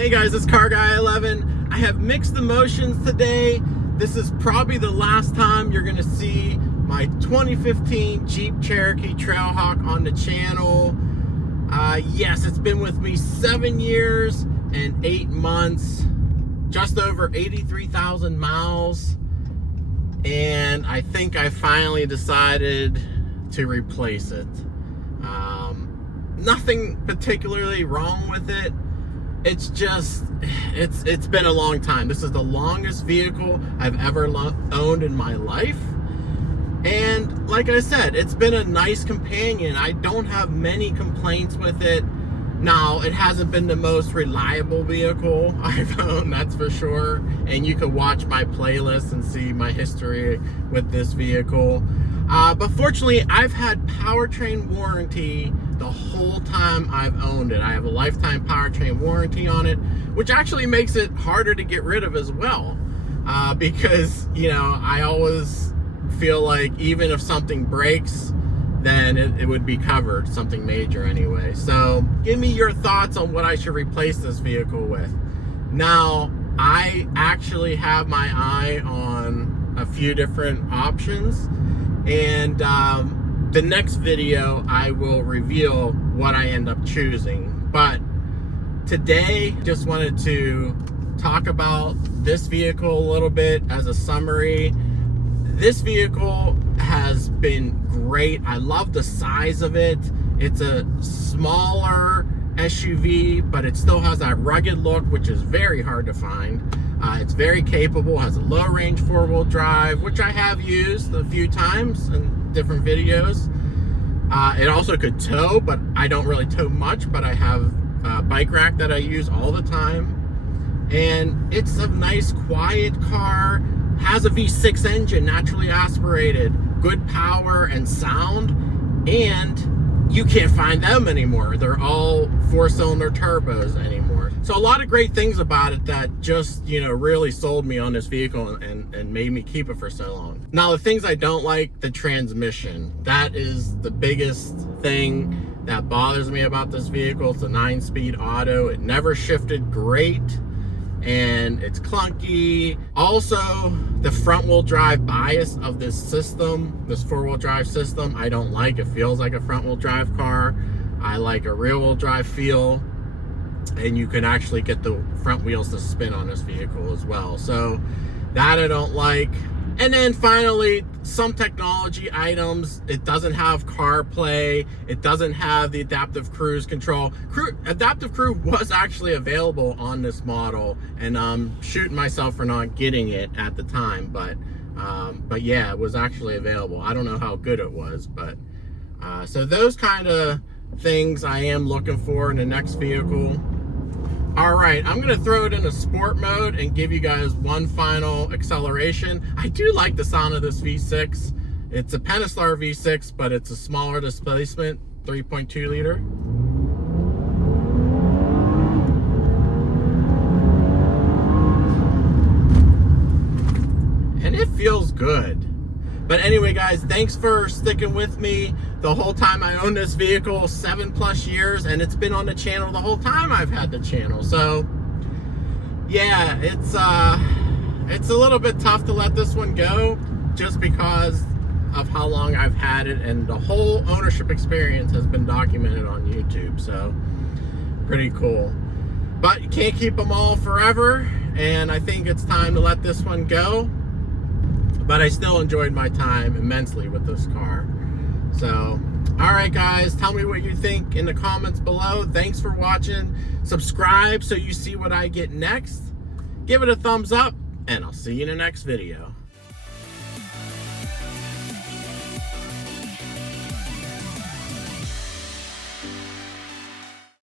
Hey guys, it's Car Guy 11. I have mixed emotions today. This is probably the last time you're gonna see my 2015 Jeep Cherokee Trailhawk on the channel. Yes, it's been with me 7 years and 8 months, just over 83,000 miles. And I think I finally decided to replace it. Nothing particularly wrong with it. It's just, it's been a long time. This is the longest vehicle I've ever owned in my life. And like I said, it's been a nice companion. I don't have many complaints with it. Now, it hasn't been the most reliable vehicle I've owned, that's for sure. And you can watch my playlist and see my history with this vehicle. But fortunately, I've had powertrain warranty the whole time I've owned it. I have a lifetime powertrain warranty on it, which actually makes it harder to get rid of as well. Because, you know, I always feel like even if something breaks, then it would be covered, something major anyway. So give me your thoughts on what I should replace this vehicle with. Now, I actually have my eye on a few different options, and the next video I will reveal what I end up choosing. But today, just wanted to talk about this vehicle a little bit as a summary. This vehicle has been great. I love the size of it. It's a smaller SUV, but it still has that rugged look, which is very hard to find. It's very capable, has a low range 4-wheel drive, which I have used a few times in different videos. It also could tow, but I don't really tow much, but I have a bike rack that I use all the time. And it's a nice, quiet car. Has a V6 engine, naturally aspirated, good power and sound, and you can't find them anymore. They're all 4-cylinder turbos anymore. So a lot of great things about it that just, you know, really sold me on this vehicle and made me keep it for so long. Now, the things I don't like, the transmission. That is the biggest thing that bothers me about this vehicle. It's a 9-speed auto. It never shifted great, and it's clunky. Also, the front wheel drive bias of this system, this 4-wheel drive system, I don't like. It feels like a front wheel drive car. I like a rear wheel drive feel, and you can actually get the front wheels to spin on this vehicle as well. So that I don't like. And then finally, some technology items. It doesn't have CarPlay. It doesn't have the adaptive cruise control. Adaptive cruise was actually available on this model, and I'm shooting myself for not getting it at the time. But yeah, it was actually available. I don't know how good it was, but so those kind of things I am looking for in the next vehicle. All right, I'm gonna throw it in a sport mode and give you guys one final acceleration. I do like the sound of this V6. It's a Pentastar V6, but it's a smaller displacement, 3.2 liter. And it feels good. But anyway, guys, thanks for sticking with me the whole time I own this vehicle, 7+ years, and it's been on the channel the whole time I've had the channel. So yeah, it's a little bit tough to let this one go just because of how long I've had it, and the whole ownership experience has been documented on YouTube. So pretty cool. But you can't keep them all forever, and I think it's time to let this one go. But I still enjoyed my time immensely with this car. So, all right, guys, tell me what you think in the comments below. Thanks for watching. Subscribe so you see what I get next. Give it a thumbs up, and I'll see you in the next video.